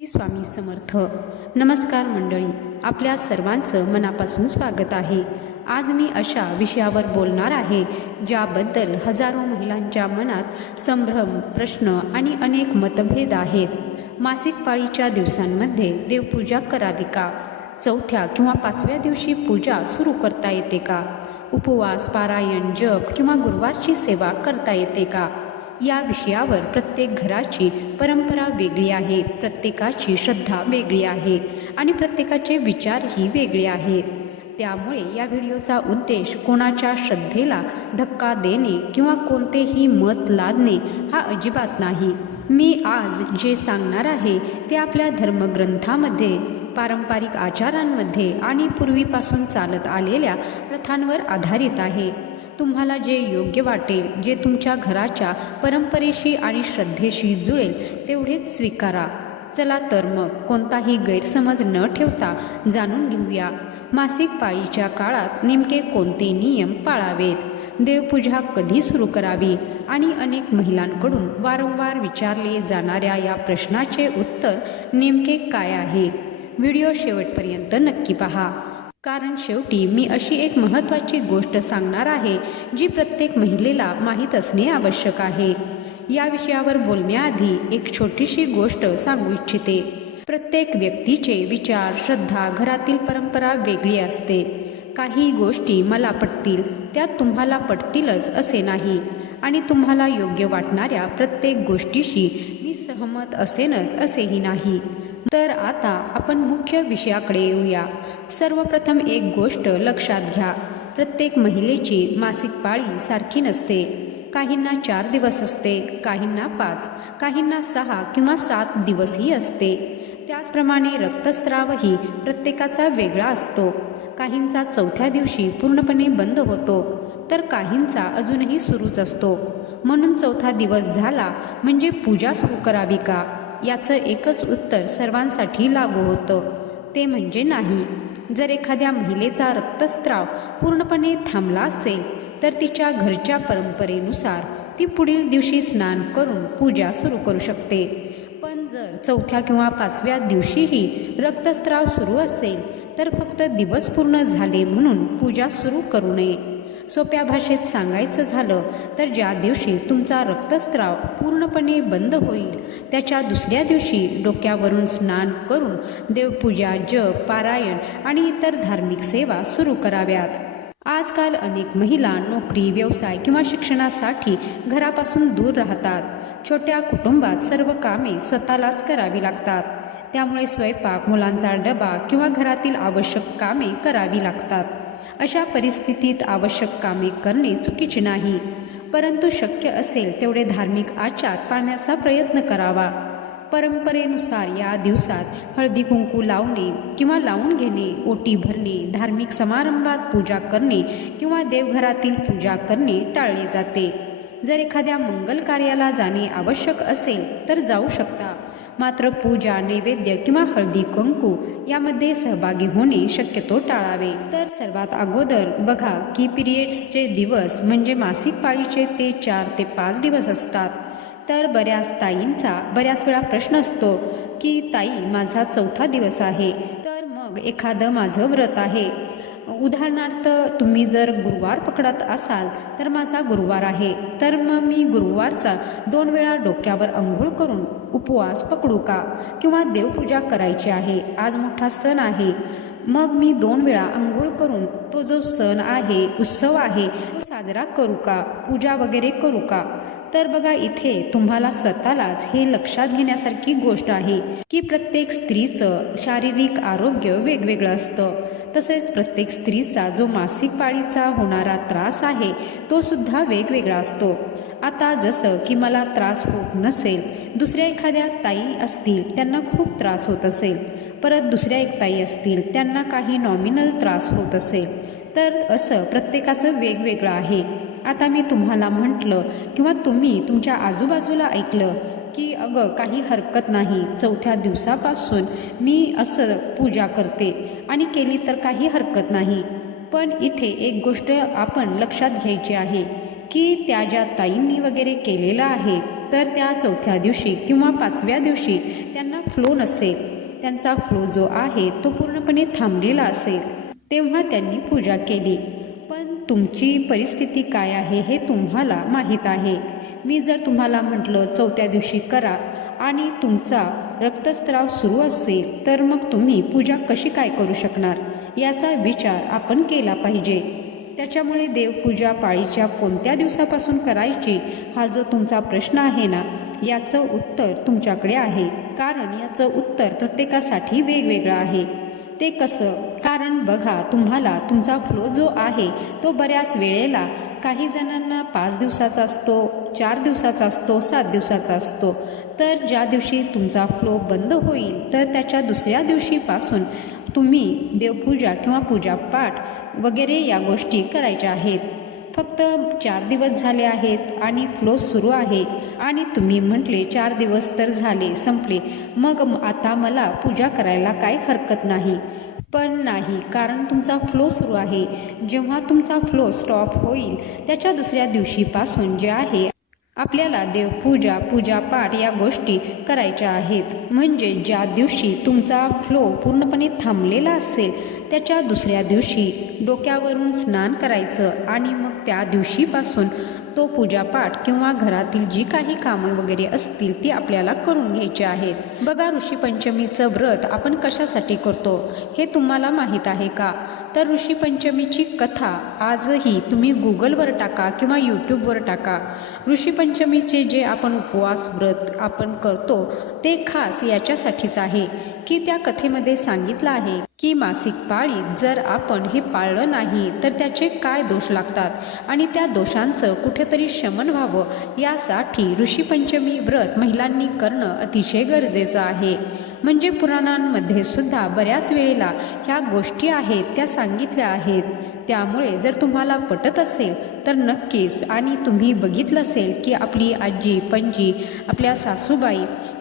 स्वामी समर्थ. नमस्कार मंडळी, आपल्या सर्वांचं मनापासून स्वागत आहे. आज मी अशा विषयावर बोलणार आहे ज्याबद्दल हजारो महिलांच्या मनात संभ्रम, प्रश्न आणि अनेक मतभेद आहेत. मासिक पाळीच्या दिवसांमध्ये देवपूजा करावी का? चौथ्या किंवा पाचव्या दिवशी पूजा सुरू करता येते का? उपवास, पारायण, जप किंवा गुरुवारची सेवा करता येते का? या विषयावर प्रत्येक घराची परंपरा वेगळी आहे, प्रत्येकाची श्रद्धा वेगळी आहे आणि प्रत्येकाचे विचारही वेगळे आहेत. त्यामुळे या व्हिडिओचा उद्देश कोणाच्या श्रद्धेला धक्का देणे किंवा कोणतेही मत लादणे हा अजिबात नाही. मी आज जे सांगणार आहे ते आपल्या धर्मग्रंथामध्ये, पारंपरिक आचारांमध्ये आणि पूर्वीपासून चालत आलेल्या प्रथांवर आधारित आहे. तुम्हाला जे योग्य वाटेल, जे तुमच्या घराच्या परंपरेशी आणि श्रद्धेशी जुळेल तेवढेच स्वीकारा. चला तर मग कोणताही गैरसमज न ठेवता जाणून घेऊया मासिक पाळीच्या काळात नेमके कोणते नियम पाळावेत, देवपूजा कधी सुरू करावी आणि अनेक महिलांकडून वारंवार विचारले जाणाऱ्या या प्रश्नाचे उत्तर नेमके काय आहे. व्हिडिओ शेवटपर्यंत नक्की पहा, कारण शेवटी मी अशी एक महत्त्वाची गोष्ट सांगणार आहे जी प्रत्येक महिलेला माहीत असणे आवश्यक आहे. या विषयावर बोलण्याआधी एक छोटीशी गोष्ट सांगू इच्छिते. प्रत्येक व्यक्तीचे विचार, श्रद्धा, घरातील परंपरा वेगळी असते. काही गोष्टी मला पटतील, त्या तुम्हाला पटतीलच असे नाही आणि तुम्हाला योग्य वाटणाऱ्या प्रत्येक गोष्टीशी मी सहमत असेनच असेही नाही. तर आता आपण मुख्य विषयाकडे येऊया. सर्वप्रथम एक गोष्ट लक्षात घ्या, प्रत्येक महिलेची मासिक पाळी सारखी नसते. काहींना 4 दिवस असते, काहींना 5, काहींना 6 किंवा 7 दिवसही असते. त्याचप्रमाणे रक्तस्रावही प्रत्येकाचा वेगळा असतो. काहींचा चौथ्या दिवशी पूर्णपणे बंद होतो, तर काहींचा अजूनही सुरूच असतो. म्हणून चौथा दिवस झाला म्हणजे पूजा सुरू करावी का? याचं एकच उत्तर सर्वांसाठी लागू होतं, ते म्हणजे नाही. जर एखाद्या महिलेचा रक्तस्राव पूर्णपणे थांबला असेल तर तिच्या घरच्या परंपरेनुसार ती पुढील दिवशी स्नान करून पूजा सुरू करू शकते. पण जर चौथ्या किंवा 5व्या दिवशीही रक्तस्राव सुरू असेल तर फक्त दिवस पूर्ण झाले म्हणून पूजा सुरू करू नये. सोप्या भाषेत सांगायचं झालं तर ज्या दिवशी तुमचा रक्तस्राव पूर्णपणे बंद होईल त्याच्या दुसऱ्या दिवशी डोक्यावरून स्नान करून देवपूजा, जप, पारायण आणि इतर धार्मिक सेवा सुरू कराव्यात. आजकाल अनेक महिला नोकरी, व्यवसाय किंवा शिक्षणासाठी घरापासून दूर राहतात. छोट्या कुटुंबात सर्व कामे स्वतःलाच करावी लागतात. त्यामुळे स्वयंपाक, मुलांचा डबा किंवा घरातील आवश्यक कामे करावी लागतात. अशा परिस्थितीत आवश्यक कामे करणे चुकीचे नाही, परंतु शक्य असेल तेवढे धार्मिक आचार पाळण्याचा प्रयत्न करावा. परंपरेनुसार या दिवसात हळदी कुंकू लावणे किंवा लावून घेणे, ओटी भरणे, धार्मिक समारंभात पूजा करणे किंवा देवघरातील पूजा करणे टाळले जाते. जर एखाद्या मंगल कार्याला जाणे आवश्यक असेल तर जाऊ शकता, मात्र पूजा, नैवेद्य किंवा हळदी कुंकू यामध्ये सहभागी होणे शक्यतो टाळावे. तर सर्वात अगोदर बघा की पिरियड्सचे दिवस म्हणजे मासिक पाळीचे ते 4 ते 5 दिवस असतात. तर बऱ्याच ताईंचा बऱ्याच वेळा प्रश्न असतो की ताई, माझा 4था दिवस आहे, तर मग एखादं माझं व्रत आहे. उदाहरणार्थ, तुम्ही जर गुरुवार पकडत असाल तर माझा गुरुवार आहे, तर मग मी गुरुवारचा 2 वेळा डोक्यावर अंघोळ करून उपवास पकडू का? किंवा देवपूजा करायची आहे, आज मोठा सण आहे, मग मी 2 वेळा अंघोळ करून तो जो सण आहे, उत्सव आहे, तो साजरा करू का? पूजा वगैरे करू का? तर बघा, इथे तुम्हाला स्वतःलाच हे लक्षात घेण्यासारखी गोष्ट आहे की प्रत्येक स्त्रीचं शारीरिक आरोग्य वेगवेगळं असतं. तसेच प्रत्येक स्त्रीचा जो मासिक पाळीचा होणारा त्रास आहे तो सुद्धा वेगवेगळा असतो. आता जसं की मला त्रास होत नसेल, दुसऱ्या एखाद्या ताई असतील त्यांना खूप त्रास होत असेल, परत दुसऱ्या एक ताई असतील त्यांना काही नॉमिनल त्रास होत असेल, तर असं प्रत्येकाचं वेगवेगळं आहे. आता मी तुम्हाला म्हटलं किंवा तुम्ही तुमच्या आजूबाजूला ऐकलं की अगं काही हरकत नाही, चौथ्या दिवसापासून मी असं पूजा करते आणि केली तर काही हरकत नाही. पण इथे एक गोष्ट आपण लक्षात घ्यायची आहे की त्या ज्या ताईंनी वगैरे केलेलं आहे तर त्या चौथ्या दिवशी किंवा 5व्या दिवशी त्यांना फ्लो नसेल, त्यांचा फ्लो जो आहे तो पूर्णपणे थांबलेला असेल, तेव्हा त्यांनी पूजा केली. पण तुमची परिस्थिती काय आहे हे तुम्हाला माहीत आहे. मी जर तुम्हाला म्हटलं चौथ्या दिवशी करा आणि तुमचा रक्तस्राव सुरू असेल, तर मग तुम्ही पूजा कशी काय करू शकणार, याचा विचार आपण केला पाहिजे. त्याच्यामुळे देवपूजा पाळीच्या कोणत्या दिवसापासून करायची हा जो तुमचा प्रश्न आहे ना, याचं उत्तर तुमच्याकडे आहे. कारण याचं उत्तर प्रत्येकासाठी वेगवेगळं आहे. ते कसं? कारण बघा, तुम्हाला तुमचा फ्लो जो आहे तो बऱ्याच वेळेला काही जणांना 5 दिवसाचा असतो, 4 दिवसाचा असतो, 7 दिवसाचा असतो. तर ज्या दिवशी तुमचा फ्लो बंद होईल तर त्याच्या दुसऱ्या दिवशीपासून तुम्ही देवपूजा किंवा पूजापाठ वगैरे या गोष्टी करायच्या आहेत. फक्त 4 दिवस झाले आहेत आणि फ्लो सुरू आहे आणि तुम्ही म्हटले 4 दिवस तर झाले, संपले, मग आता मला पूजा करायला काही हरकत नाही. पण नाही, कारण तुमचा फ्लो सुरू आहे. जेव्हा तुमचा फ्लो स्टॉप होईल त्याच्या दुसऱ्या दिवशीपासून जे आहे आपल्याला देवपूजा पूजापाठ या गोष्टी करायच्या आहेत. म्हणजे ज्या दिवशी तुमचा फ्लो पूर्णपणे थांबलेला असेल त्याच्या दुसऱ्या दिवशी डोक्यावरून स्नान करायचं आणि मग त्या दिवशीपासून तो पूजापाठ किंवा घरातील जी काही कामं वगैरे असतील ती आपल्याला करून घ्यायची आहेत. बघा, ऋषीपंचमीचं व्रत आपण कशासाठी करतो हे तुम्हाला माहीत आहे का? तर ऋषीपंचमीची कथा आजही तुम्ही गुगलवर टाका किंवा यूट्यूबवर टाका. ऋषीपंचमीचे जे आपण उपवास व्रत आपण करतो ते खास याच्यासाठीच आहे की त्या कथेमध्ये सांगितलं आहे की मासिक पाळीत जर आपण हे पाळलं नाही तर त्याचे काय दोष लागतात आणि त्या दोषांचं कुठेतरी शमन व्हावं यासाठी ऋषीपंचमी व्रत महिलांनी करणं अतिशय गरजेचं आहे. म्हणजे पुराणांमध्ये सुद्धा बऱ्याच वेळेला ह्या गोष्टी आहेत त्या सांगितल्या आहेत. त्यामुळे जर तुम्हाला पटत असेल तर नक्कीच, आणि तुम्ही बघितलं असेल की आपली आजी पणजी आपल्या सासूबाई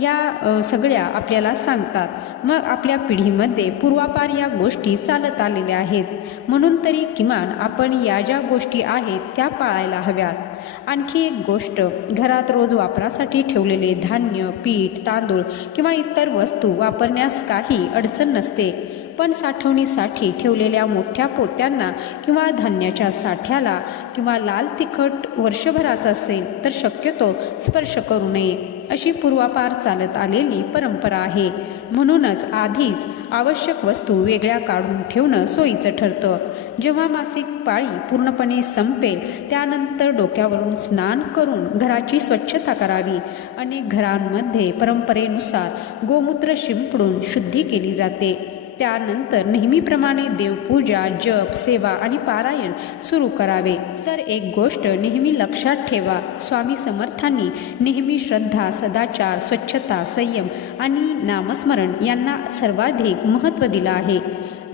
या सगळ्या आपल्याला सांगतात, मग आपल्या पिढीमध्ये पूर्वापार या गोष्टी चालत आलेल्या आहेत. म्हणून तरी किमान आपण या ज्या गोष्टी आहेत त्या पाळायला हव्यात. आणखी एक गोष्ट, घरात रोज वापरासाठी ठेवलेले धान्य, पीठ, तांदूळ किंवा इतर वस्तू वापरण्यास काही अडचण नसते. पण साठवणीसाठी ठेवलेल्या मोठ्या पोत्यांना किंवा धान्याच्या साठ्याला किंवा लाल तिखट वर्षभराचं असेल तर शक्यतो स्पर्श करू नये, अशी पूर्वापार चालत आलेली परंपरा आहे. म्हणूनच आधीच आवश्यक वस्तू वेगळ्या काढून ठेवणं सोयीचं ठरतं. जेव्हा मासिक पाळी पूर्णपणे संपेल त्यानंतर डोक्यावरून स्नान करून घराची स्वच्छता करावी. अनेक घरांमध्ये परंपरेनुसार गोमूत्र शिंपडून शुद्धी केली जाते. त्यानंतर नेहमीप्रमाणे देवपूजा, जप, सेवा आणि पारायण सुरू करावे. तर एक गोष्ट नेहमी लक्षात ठेवा, स्वामी समर्थांनी नेहमी श्रद्धा, सदाचार, स्वच्छता, संयम आणि नामस्मरण यांना सर्वाधिक महत्त्व दिलं आहे.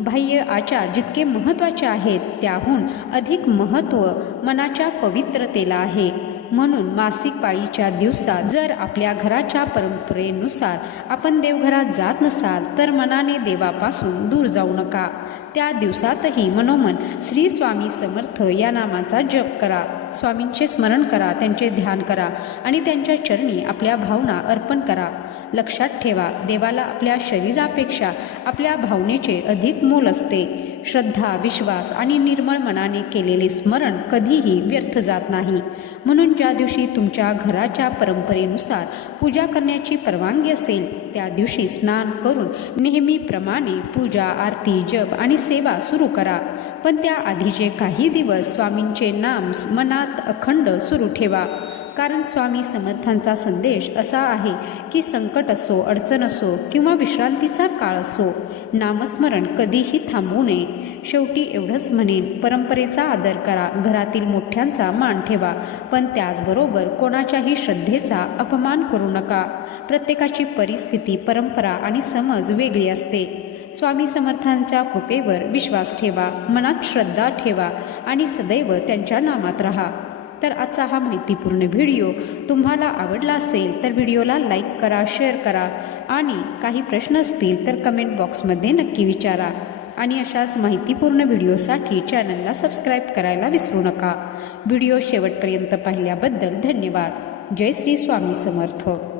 बाह्य आचार जितके महत्त्वाचे आहेत त्याहून अधिक महत्त्व मनाच्या पवित्रतेला आहे. म्हणून मासिक पाळीच्या दिवसात जर आपल्या घराच्या परंपरेनुसार आपण देवघरात जात नसाल तर मनाने देवापासून दूर जाऊ नका. त्या दिवसातही मनोमन श्री स्वामी समर्थ या नामाचा जप करा, स्वामींचे स्मरण करा, त्यांचे ध्यान करा आणि त्यांच्या चरणी आपल्या भावना अर्पण करा. लक्षात ठेवा, देवाला आपल्या शरीरापेक्षा आपल्या भावनेचे अधिक मोल असते. श्रद्धा, विश्वास आणि निर्मळ मनाने केलेले स्मरण कधीही व्यर्थ जात नाही. म्हणून ज्या दिवशी तुमच्या घराच्या परंपरेनुसार पूजा करण्याची परवानगी असेल त्या दिवशी स्नान करून नेहमीप्रमाणे पूजा, आरती, जप आणि सेवा सुरू करा. पण त्या आधीचे काही दिवस स्वामींचे नाम मनात अखंड सुरू ठेवा. कारण स्वामी समर्थांचा संदेश असा आहे की संकट असो, अडचण असो किंवा विश्रांतीचा काळ असो, नामस्मरण कधीही थांबवू नये. शेवटी एवढंच म्हणेन, परंपरेचा आदर करा, घरातील मोठ्यांचा मान ठेवा, पण त्याचबरोबर कोणाच्याही श्रद्धेचा अपमान करू नका. प्रत्येकाची परिस्थिती, परंपरा आणि समज वेगळी असते. स्वामी समर्थांच्या कृपेवर विश्वास ठेवा, मनात श्रद्धा ठेवा आणि सदैव त्यांच्या नामात राहा. तर आजचा हा माहितीपूर्ण व्हिडिओ तुम्हाला आवडला असेल तर व्हिडिओला लाईक करा, शेअर करा आणि काही प्रश्न असतील तर कमेंट बॉक्समध्ये नक्की विचारा. आणि अशाच माहितीपूर्ण व्हिडिओसाठी चॅनलला सबस्क्राईब करायला विसरू नका. व्हिडिओ शेवटपर्यंत पाहिल्याबद्दल धन्यवाद. जय श्री स्वामी समर्थ.